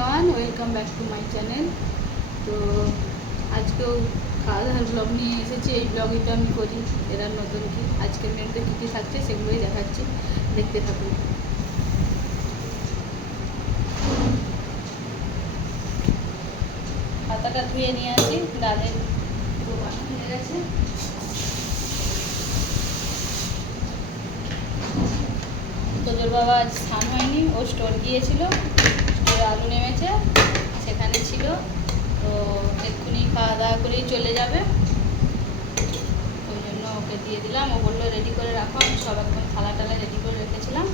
Everyone, welcome back to my channel. তো আজকেও খাওয়া দাওয়ার ব্লগ নিয়ে এসেছি। এই ব্লগই তো আমি করি, এরা নতুন কি আজকের মেনুতে কী কী থাকছে সেগুলোই দেখাচ্ছি, দেখতে থাকুন। পাতাটা ধুয়ে নিয়ে আসি, ডালের বানানো হয়ে গেছে। তোজোর বাবা আজ স্নান হয়নি, ও স্টোর গিয়েছিল, স্টোরে আলু নেমেছে, সেখানে ছিল। তো এক্ষুনি খাওয়া দাওয়া করেই চলে যাবে, ওই জন্য ওকে দিয়ে দিলাম। ও বললো রেডি করে রাখো, আমি সব একদম থালা টালা রেডি করে রেখেছিলাম,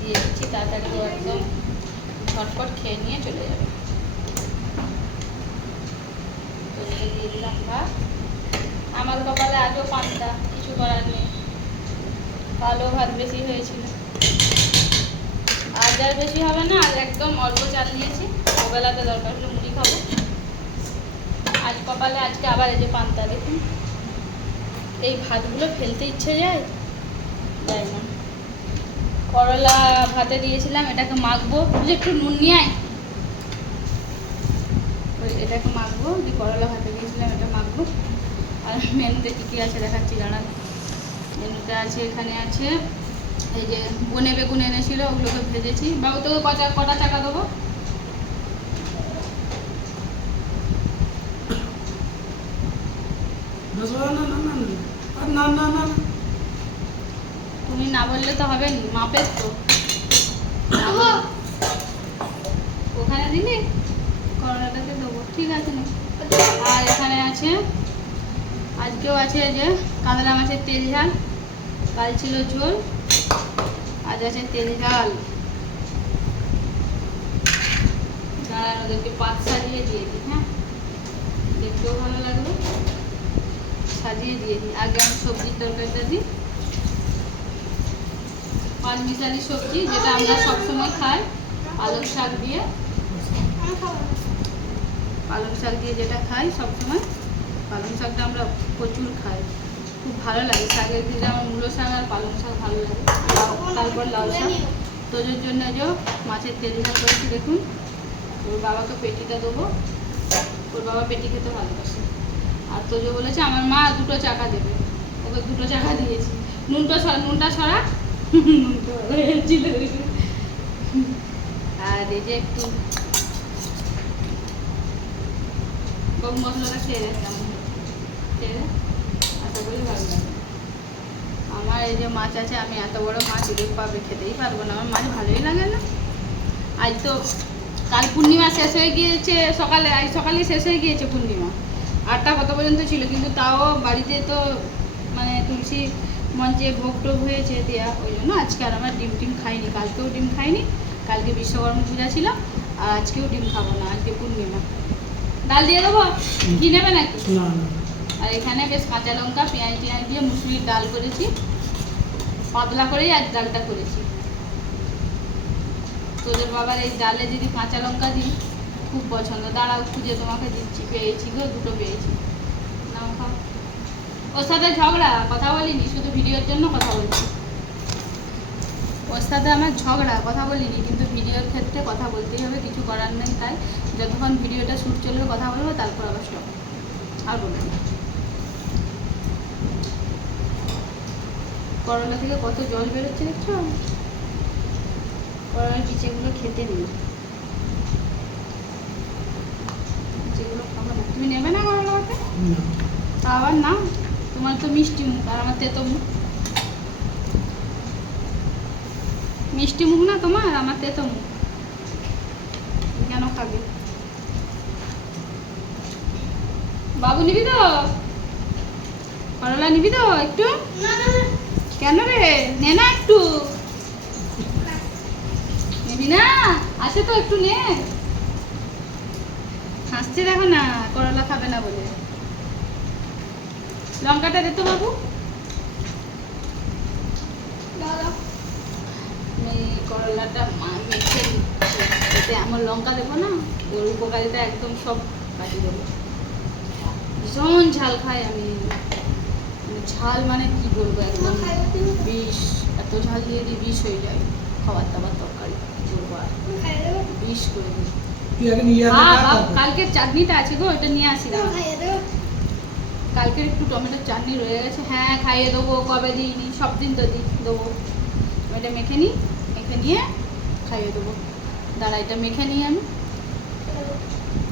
দিয়ে দিচ্ছি। তাড়াতাড়ি ও একদম ঝটপট খেয়ে নিয়ে চলে যাবে। তো দিয়ে দিলাম ভাত। আমার কপালে আজও পান্তা, কিছু করার নেই, কালো ভাত বেশি হয়েছিল। আজ আর বেশি হবে না, আজ একদম অল্প চাল নিয়েছি, ওবেলাতে দরকার হলে মুড়ি খাবো। আজ কপালে আজকে আবার এই যে পান্তা, দেখুন। এই ভাতগুলো ফেলতে ইচ্ছে যায় না। করলা ভাতে দিয়েছিলাম, এটাকে মাখবো, বুঝে একটু নুন নিয়ে আয়, এটাকে মাখবো। যে করলা ভাতে দিয়েছিলাম এটা মাখবো। আর মেনুতে কী কী আছে দেখাচ্ছি, দাঁড়ান। মেনুতে আছে, এখানে আছে এই যে বনে বেগুন এনেছিল, ওগুলোকে ভেজেছি। বাবু তোকে কটা টাকা দেবো? তুমি না বললে তো হবে না, মাপের তো। ওখানে দিলি করলাটাকে দেবো, ঠিক আছে না। আর এখানে আছে, আজকেও আছে যে কাতলা মাছের তেল ঝাল, কাল ছিল ঝোল, আজ আছে তেল ঝাল। দাঁড়ান, ওদেরকে পাত সাজিয়ে দিয়ে দিই, হ্যাঁ, দেখতেও ভালো লাগবে, সাজিয়ে দিয়ে দিই। আগে আমি সবজির তরকারিটা দিই, পাঁচ মিশালি সবজি, যেটা আমরা সবসময় খাই, পালং শাক দিয়ে। পালং শাক দিয়ে যেটা খাই সবসময়, পালং শাকটা আমরা প্রচুর খাই, খুব ভালো লাগে। শাকের দিকে আমার মূলো শাক আর পালং শাক ভালো লাগে, তারপর লাউ শাক। তোজোর জন্য যে মাছের তেল ঝাল করেছি, দেখুন। ওর বাবাকে পেটিটা দেবো, ওর বাবা পেটি খেতে ভালোবাসে। আর তোজো বলেছে আমার মা 2টো চাকা দেবে, ওকে 2টো চাকা দিয়েছি। নুনটা সরা আর এই যে একটু গরম মশলাটা খেয়ে দেখ কেমন, খেয়ে দেখ, আশা করি ভালো লাগে। আমার এই যে মাছ আছে, আমি এত বড় মাছ ইলিশ পাবে খেতেই পারবো না, আমার মাছ ভালোই লাগে না। আজ তো কাল পূর্ণিমা শেষ হয়ে গিয়েছে, সকালে, আজ সকালেই শেষ হয়ে গিয়েছে পূর্ণিমা। 8টা কত পর্যন্ত ছিল, কিন্তু তাও বাড়িতে তো মানে তুলসী মঞ্চে ভোগ টোগ হয়েছে দেওয়া, ওই জন্য আজকে আর আমরা ডিম টিম খাইনি। কালকেও ডিম খাইনি, কালকে বিশ্বকর্মা পূজা ছিল, আর আজকেও ডিম খাবো না, আজকে পূর্ণিমা। ডাল দিয়ে দেবো, ঘি নেবে নাকি? আর এখানে বেশ কাঁচা লঙ্কা পেঁয়াজ টিয়াজ দিয়ে মুসুরির ডাল করেছি, পাতলা করেই আজ ডালটা করেছি। তোদের বাবার এই ডালে যদি কাঁচা লঙ্কা দিই খুব পছন্দ। দাঁড়াও খুঁজে তোমাকে দিচ্ছি, পেয়েছি গো, 2টো পেয়েছি, নাও খাও। ওর সাথে ঝগড়া, কথা বলিনি, শুধু ভিডিওর জন্য কথা বলছি। ওর সাথে আমার ঝগড়া, কথা বলিনি, কিন্তু ভিডিওর ক্ষেত্রে কথা বলতেই হবে, কিছু করার নেই। তাই যতক্ষণ ভিডিওটা শ্যুট চলবে কথা বলবো, তারপর আবার স্টপ, আর বলবো না। করলা থেকে কত জল বেরোচ্ছে দেখছো? করলার পিচেগুলো খেতে নেই, পিচেগুলো খাবো না। তুমি নেবে না করলা ভাতে? আবার না, তোমার তো মিষ্টি মুখ, আর আমার তেতো মুখ। মিষ্টি মুখ না তোমার, আমার তেতো মুখ, কেন খাবে? বাবু নিবি তো করলা, নিবি তো একটু? কেন রে, নে না একটু, নিবি না? আসে তো, একটু নে। হাসছে দেখো না, করলা খাবে না বলে। লঙ্কাটা দে তো বাবু, আমি করলাটা মেখে নিচ্ছি, এতে আমার লঙ্কা দেবো না, ওর উপকারিতা একদম সব কাটিয়ে দেবো। ভীষণ ঝাল খাই আমি, ঝাল মানে কি বলবো, একদম বিষ। এত ঝাল দিয়ে দিই বিষ হয়ে যায় খাবার দাবার, তরকারি, কি বলবো আর। ইস করে দিই। তুই আগে নিয়ে আয় কালকের চাটনিটা আছে গো, ওটা নিয়ে আসি না। কালকের একটু টমেটোর চাটনি রয়ে গেছে। হ্যাঁ খাইয়ে দেবো, কবে দিইনি, সব দিন তো দেবো। এটা মেখে নিই, মেখে নিয়ে খাইয়ে দেবো। দাঁড়া, এটা মেখে নিই আমি।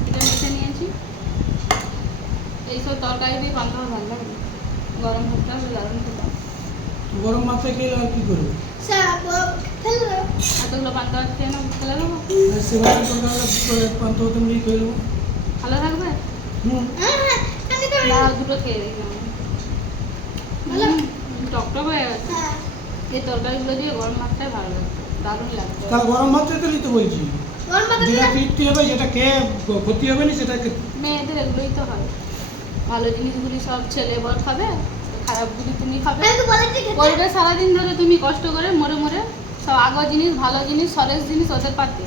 এটা মেখে নিয়েছি। এইসব তরকারি দিয়ে পান্তা ভাত ভালো লাগে, গরম ভাতটা দারুণ খেতে। গরম মাথায় খেলে আর কি করবে? এতগুলো পান্তা ভাত খেয়ে না ফেলে দেবো, সেবারের তরকারি পান্তা ভাত নিয়ে খেয়ে নেবো। ভালো থাকবে। দুটো খেয়ে দেখলাম, টকটক হয়ে গেছে। এই তরকারিগুলো দিয়ে গরম ভাতটাই ভালো লাগবে, দারুণ লাগবে। তা গরম ভাতটা তো নিতে বলছি, যেটা তৃপ্তি হবে, যেটা খেয়ে ক্ষতি হবে না সেটা মেয়েদের এগুলোই তো হয়। ভালো জিনিসগুলি সব ছেলে বর খাবে, খারাপগুলি তুমি খাবে। করবে সারাদিন ধরে তুমি কষ্ট করে মরে মরে, সব আগর জিনিস, ভালো জিনিস, সরেস জিনিস ওদের পাতে।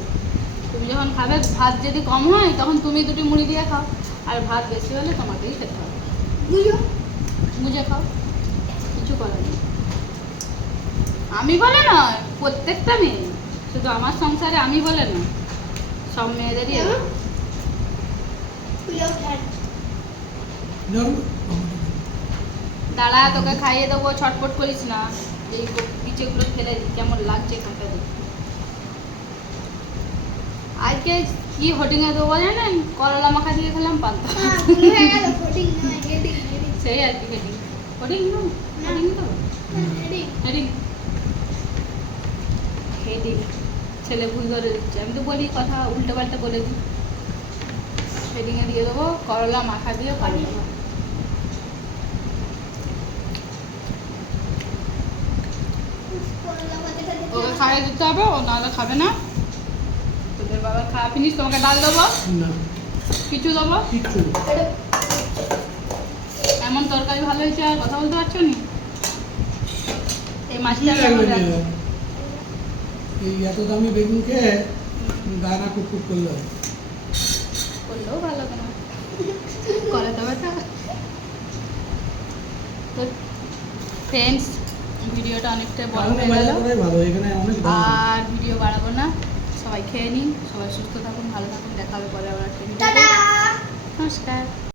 তুমি যখন খাবে, ভাত যদি কম হয় তখন তুমি দুটি মুড়ি দিয়ে খাও, আর ভাত বেশি হলে তোমাকেই খেতে হবে। বুঝে খাও, কিছু করার নেই। আমি বলে নয়, প্রত্যেকটা মেয়ে, শুধু আমার সংসারে আমি বলে নয়, সব মেয়েদেরই দাঁড়া, তোকে খাইয়ে দেবো, ছটফট করিস না। এই পিচেগুলো ফেলে দিই, কেমন লাগছে খাতে দিই। আজকে কি হোটিংয়ে দেবো জানেন? করলা মাখা দিয়ে খেলাম পান্তা। সেই আর কি হেডিং, হোটিং হেডিং তো হেডিং হেডিং। ছেলে ভুল করে দিচ্ছে, আমি তো বলি কথা উল্টো পাল্টা বলে দিই। হেডিংয়ে দিয়ে দেবো করলা মাখা দিয়ে পান্তা ভাত। ওকে খাইয়ে দিতে হবে, ও নাহলে খাবে না। তোদের বাবার খাওয়া ফিনিস, তোমাকে ডাল দেবো না, কিছু দেবো, কিচ্ছু এমন তরকারি ভালো হয়েছে আর কথা বলতে পারছো নি। এই মাছটা এই এত দামি বেগুন খেয়ে গানা কুটকুট করলো, করলেও ভালো কেন করে তবে তো। তো ফ্রেন্ডস, ভিডিওটা অনেকটা বড় হয়ে গেল, ভালো এখানে অনেক আর ভিডিও বাড়াবো না। সবাই খেয়ে নিন, সবাই সুস্থ থাকুন, ভালো থাকুন, দেখা হবে পরে আবার একটা ভিডিও। নমস্কার।